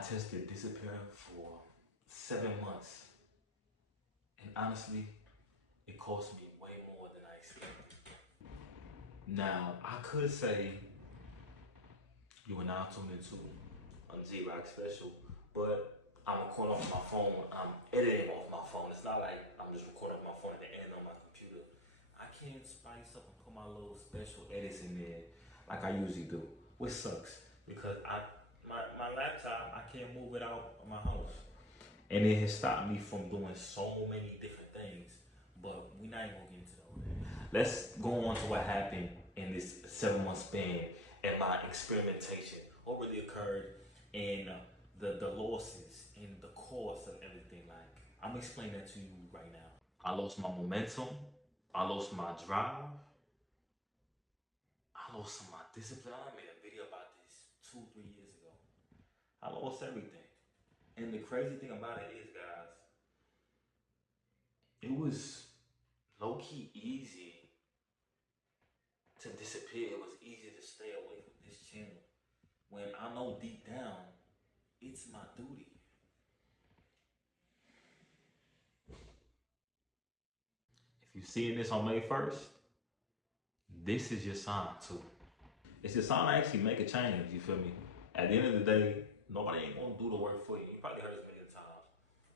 tested discipline for 7 months. And honestly, it cost me way more than I expected. Now, I could say you are now tuned into a JixRoc special, but I'm recording off my phone. I'm editing off my phone. It's not like I'm just recording off my phone and editing on my computer. I can't spice up and put my little special edits in there like I usually do, which sucks because my laptop, I can't move it out of my house. And it has stopped me from doing so many different things, but we're not even gonna get into all that. Let's go on to what happened in this 7-month span and my experimentation. What really occurred and the losses and the cost of everything. Like, I'm explaining that to you right now. I lost my momentum. I lost my drive. I lost some of my discipline. I made a video about this 2-3 years ago. I lost everything. And the crazy thing about it is, guys, it was low-key easy to disappear. It was easy to stay away from this channel when I know deep down it's my duty. If you're seeing this on May 1st, this is your sign too. It's your sign to actually make a change, you feel me? At the end of the day, nobody ain't gonna do the work for you. You probably heard this many times.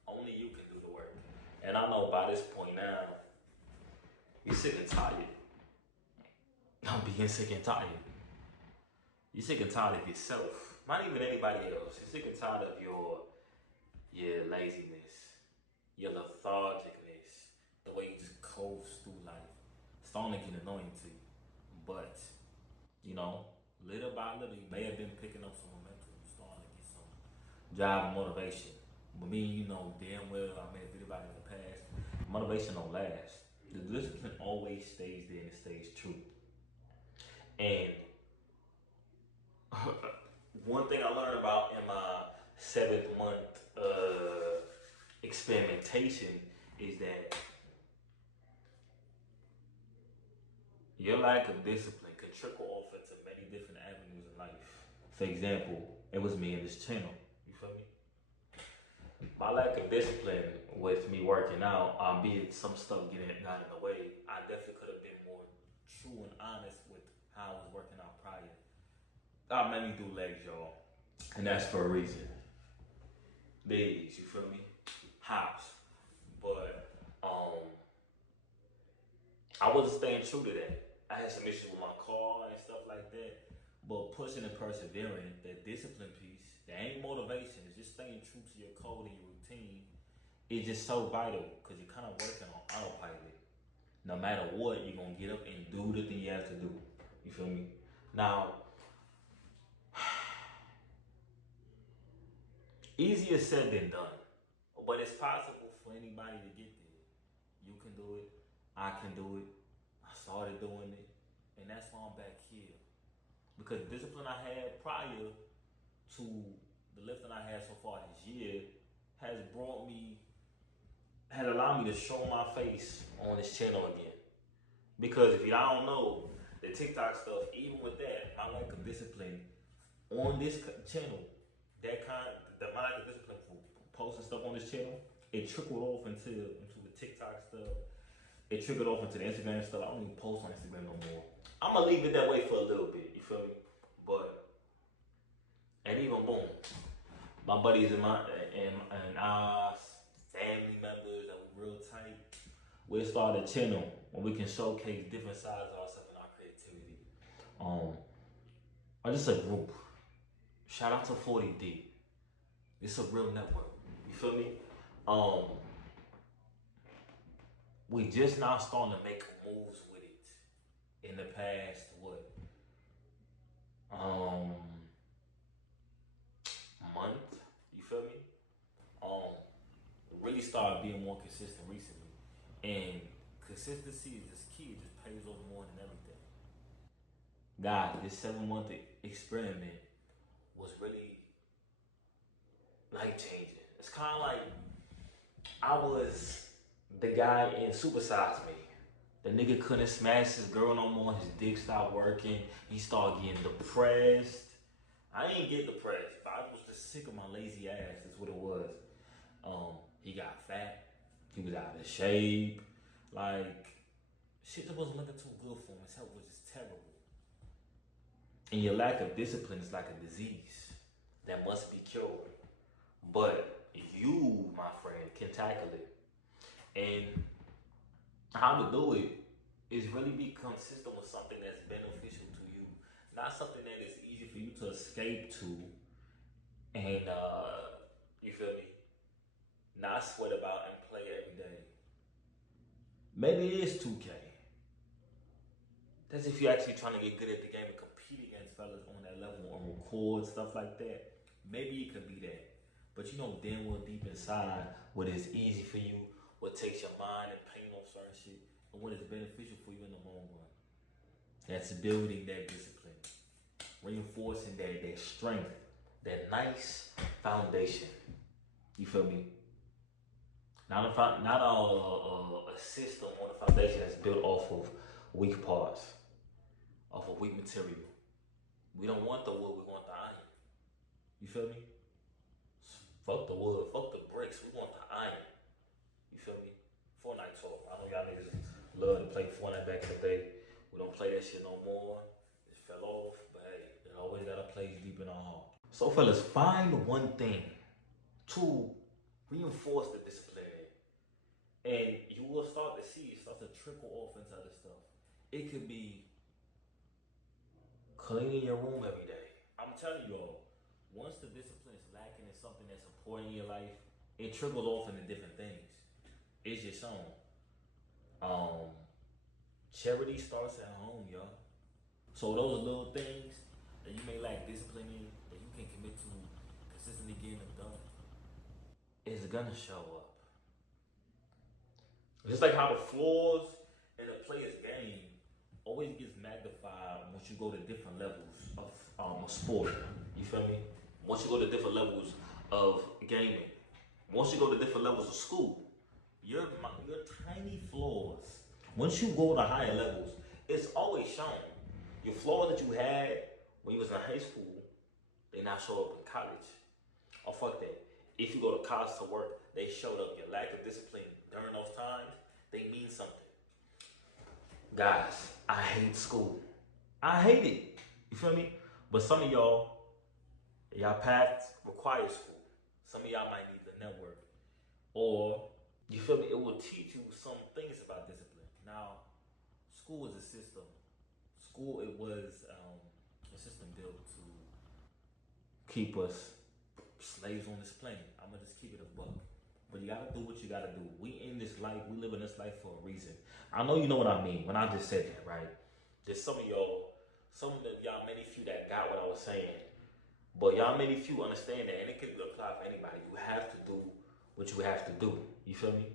Only you can do the work. And I know by this point now, you're sick and tired. I'm being sick and tired. You're sick and tired of yourself. Not even anybody else. You're sick and tired of your laziness, your lethargicness, the way you just coast through life. It's starting to get annoying to you. But, you know, little by little, you may have been picking up some momentum. You're starting to get some drive and motivation. But me, you know damn well, I made a video about it in the past. Motivation don't last. The discipline always stays there and it stays true. And one thing I learned about in my 7th month experimentation is that your lack of discipline can trickle off into many different avenues in life. For example, it was me and this channel. You feel me? My lack of discipline with me working out, albeit some stuff got in the way, I definitely could have been more true and honest with how I was working out prior. I mainly do legs, y'all. And that's for a reason. Legs, you feel me? Hops. But I wasn't staying true to that. I had some issues with my car and stuff like that. But pushing and persevering, that discipline piece, that ain't motivation, it's just staying true to your code and your routine. It's just so vital because you're kind of working on autopilot. No matter what, you're gonna get up and do the thing you have to do. You feel me? Now, easier said than done, but it's possible for anybody to get there. You can do it, I can do it. I started doing it, and that's why I'm back here. Because the discipline I had prior to the lifting I had so far this year has allowed me to show my face on this channel again. Because if y'all don't know, the TikTok stuff, even with that, my lack of discipline on this channel, my lack of discipline for posting stuff on this channel, it trickled off into the TikTok stuff. It trickled off into the Instagram stuff. I don't even post on Instagram no more. I'm gonna leave it that way for a little bit, you feel me? But, and even boom, my buddies and our family members that were real tight, we'll start a channel where we can showcase different sides of ourselves and our creativity. Or just a group. Shout out to 40D. It's a real network. You feel me? We just now starting to make moves with it. In the past, month? You feel me? Really started being more consistent recently. And consistency is just key. It just pays off more than everything. God, this 7-month experiment was really life-changing. It's kind of like I was the guy in Super Size Me. The nigga couldn't smash his girl no more. His dick stopped working. He started getting depressed. I didn't get depressed, but I was just sick of my lazy ass. That's what it was. He got fat. He was out of shape. Like, shit just wasn't looking too good for him. His health was just terrible. And your lack of discipline is like a disease that must be cured. But you, my friend, can tackle it. And how to do it is really be consistent with something that's beneficial to you, not something that is easy for you to escape to, and you feel me? Not sweat about and play every day. Maybe it is 2K. That's if you're actually trying to get good at the game and compete against fellas on that level or record stuff like that. Maybe it could be that. But you know damn well deep inside what is easy for you, what takes your mind and pain on certain shit, and what is beneficial for you in the long run. That's building that discipline, reinforcing that strength, that nice foundation. You feel me? Not a system or a foundation that's built off of weak parts, off of weak material. We don't want the wood, we want the iron. You feel me? Fuck the wood, fuck the bricks, we want the iron. You feel me? Fortnite talk. I know y'all niggas love to play Fortnite back in the day. We don't play that shit no more. It fell off, but hey, it always got a place deep in our heart. So fellas, find one thing to reinforce the discipline. And you will start to see it start to trickle off into other stuff. It could be cleaning your room every day. I'm telling you all, once the discipline is lacking in something that's important in your life, it trickles off into different things. It's just shown. Charity starts at home, y'all. So those little things that you may lack discipline in, that you can commit to consistently getting them done, is gonna show up. Just like how the flaws in a player's game always gets magnified once you go to different levels of a sport. You feel me? Once you go to different levels of gaming, once you go to different levels of school, your tiny flaws. Once you go to higher levels, it's always shown. Your flaws that you had when you was in high school, they now show up in college. Oh fuck that. If you go to college to work, they showed up. Your lack of discipline during those times, they mean something. Guys, I hate school. I hate it. You feel me? But some of y'all paths require school. Some of y'all might need the network. Or, you feel me? It will teach you some things about discipline. Now, school is a system. School, it was a system built to keep us slaves on this planet. I'm gonna just keep it a buck. But you gotta do what you gotta do. We in this life, we live in this life for a reason. I know you know what I mean when I just said that, right? There's some of y'all many few that got what I was saying. But y'all many few understand that, and it can apply for anybody. You have to do what you have to do. You feel me?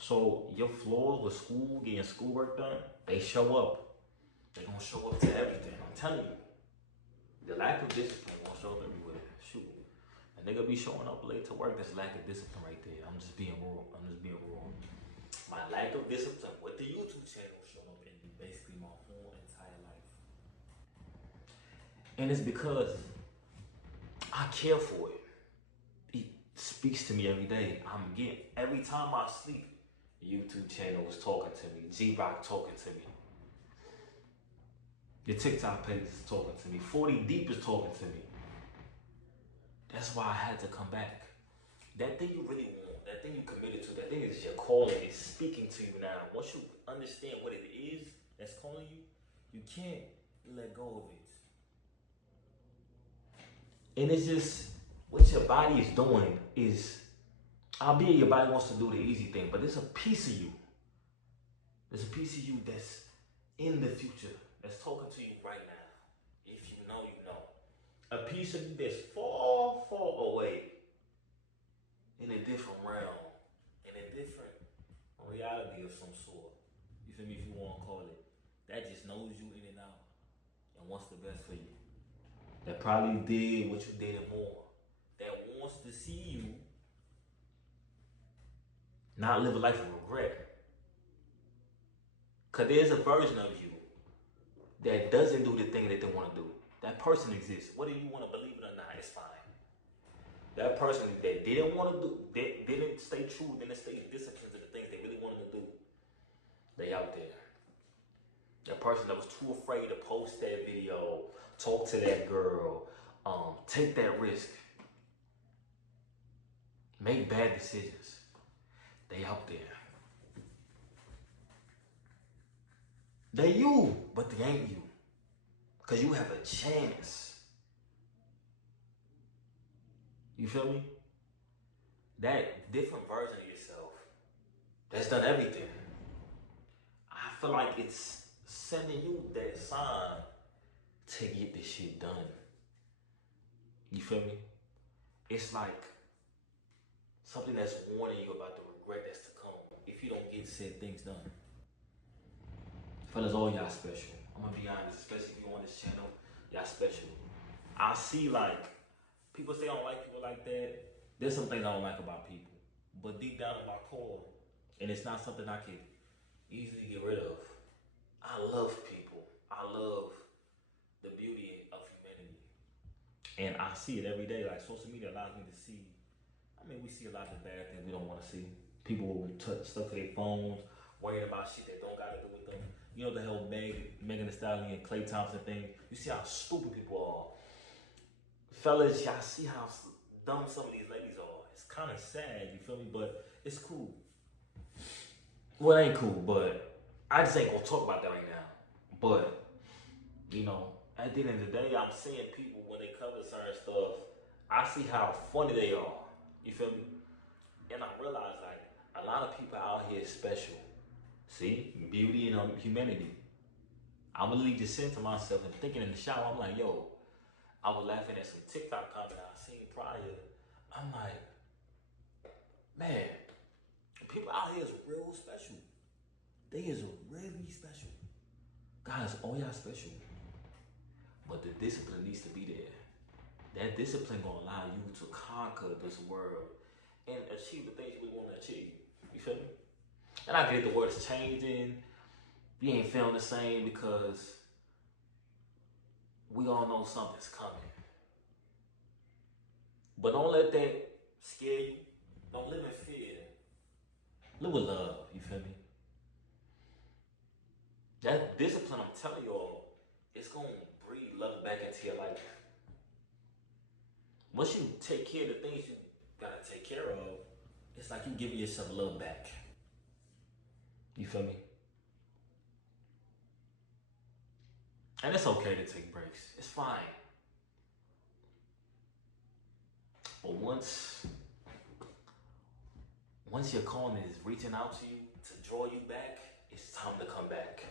So your flaws with school, getting schoolwork done, they show up. They're gonna show up to everything. I'm telling you. The lack of discipline gonna show up everywhere. Shoot. A nigga be showing up late to work, that's lack of discipline right there. I'm just being raw. My lack of discipline with the YouTube channel showed up in basically my whole entire life. And it's because I care for it. It speaks to me every day. Every time I sleep, YouTube channel is talking to me. JixRoc talking to me. Your TikTok page is talking to me. 40 Deep is talking to me. That's why I had to come back. That thing you really want, that thing you committed to, that thing is your calling, is speaking to you now. Once you understand what it is that's calling you, you can't let go of it. And it's just, what your body is doing is, albeit your body wants to do the easy thing, but there's a piece of you. There's a piece of you that's in the future, that's talking to you right now. If you know, you know. A piece of you that's far, far away in a different realm, in a different reality of some sort. You feel me, if you want to call it. That just knows you in and out and wants the best for you. That probably did what you did and more. That wants to see you not live a life of regret. Because there's a version of you that doesn't do the thing that they want to do. That person exists. Whether you want to believe it or not, it's fine. That person that didn't want to do, that didn't stay true, didn't stay disciplined to the things they really wanted to do, they out there. That person that was too afraid to post that video, talk to that girl, take that risk, make bad decisions, they out there. They you, but they ain't you. Because you have a chance. You feel me? That different version of yourself that's done everything. I feel like it's sending you that sign to get this shit done. You feel me? It's like something that's warning you about the regret that's to come if you don't get said things done. Fellas, all y'all special. I'm gonna be honest, especially if you on this channel, y'all special. I see like people say I don't like people like that. There's some things I don't like about people. But deep down in my core, and it's not something I can easily get rid of, I love people. I love the beauty of humanity. And I see it every day. Like social media allows me to see, I mean, we see a lot of the bad things we don't want to see. People stuck to their phones, worrying about shit that don't got to do with them. You know the whole Megan Thee Stallion and Klay Thompson thing? You see how stupid people are. Fellas, y'all see how dumb some of these ladies are. It's kind of sad, you feel me? But it's cool. Well, it ain't cool, but I just ain't gonna talk about that right now. But, you know, at the end of the day, I'm seeing people when they cover certain stuff, I see how funny they are. You feel me? And I realize, like, a lot of people out here is special. See? Beauty and humanity. I'm really just saying to myself and thinking in the shower, I'm like, yo, I was laughing at some TikTok comment I seen prior. I'm like, man, people out here is real special. They is really special. Guys, all y'all special. But the discipline needs to be there. That discipline gonna allow you to conquer this world and achieve the things you really want to achieve. You feel me? And I get the world is changing. You ain't feeling the same because we all know something's coming. But don't let that scare you. Don't live in fear. Live with love, you feel me? That discipline, I'm telling y'all, it's gonna breathe love back into your life. Once you take care of the things you gotta take care of, it's like you giving yourself love back. You feel me? And it's okay to take breaks. It's fine. But once your calling is reaching out to you to draw you back, it's time to come back.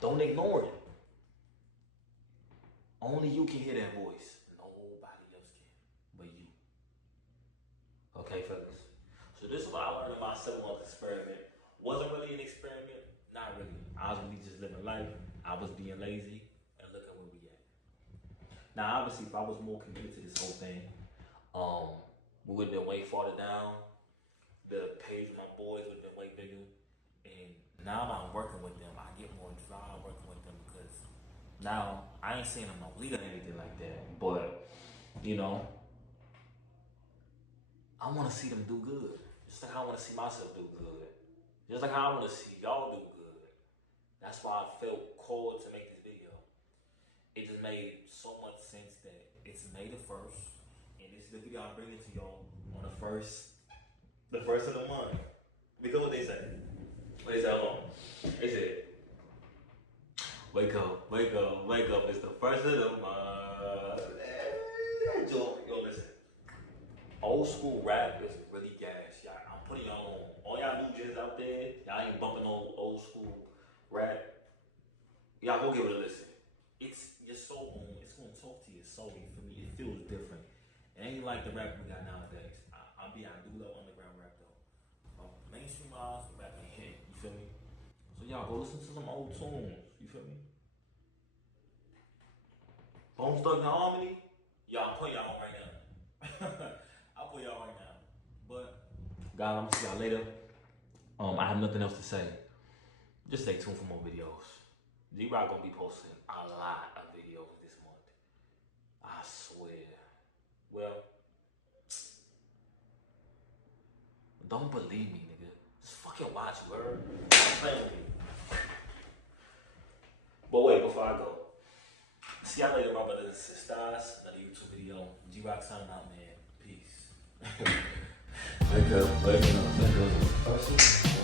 Don't ignore it. Only you can hear that voice. Nobody else can but you. Okay, fellas? So this is what I learned in my 7-month experiment. Wasn't really an experiment. Not really. I was really just living life. I was being lazy. And look at where we at. Now, obviously, if I was more committed to this whole thing, we would have been way farther down. The page of my boys would have been way bigger. And now I'm working with them. I get more drive working with them because now I ain't saying I'm no leader or anything like that. But, you know, I want to see them do good. Just like I want to see myself do good. Just like how I want to see y'all do good. That's why I felt called to make this video. It just made so much sense that it's May the 1st. And this is the video I'm bringing to y'all on the first of the month. Because what they say? What they say, hold on. They said, wake up, wake up, wake up. It's the first of the month. Yo, listen. Old school rap is really gas, y'all. I'm putting y'all on. All y'all new gens out there, y'all ain't bumping on old school rap. Y'all go give it a listen. It's your soul. It's gonna talk to your soul. You feel me? It feels different. It ain't like the rap we got nowadays. I do love underground rap though. Mainstream wise, rap ain't hit. You feel me? So y'all go listen to some old tunes. You feel me? Bone Thugs and Harmony. Y'all, I'm putting y'all on right now. I'll put y'all right now. But guys, I'm gonna see y'all later. I have nothing else to say. Just stay tuned for more videos. JixRoc gonna be posting a lot of videos this month. I swear. Well, Don't believe me, nigga. Just fucking watch, word. Stop playing with me. But wait, before I go. See y'all later, my brothers and sisters. Another YouTube video. JixRoc signing out, man. Peace. Wake up.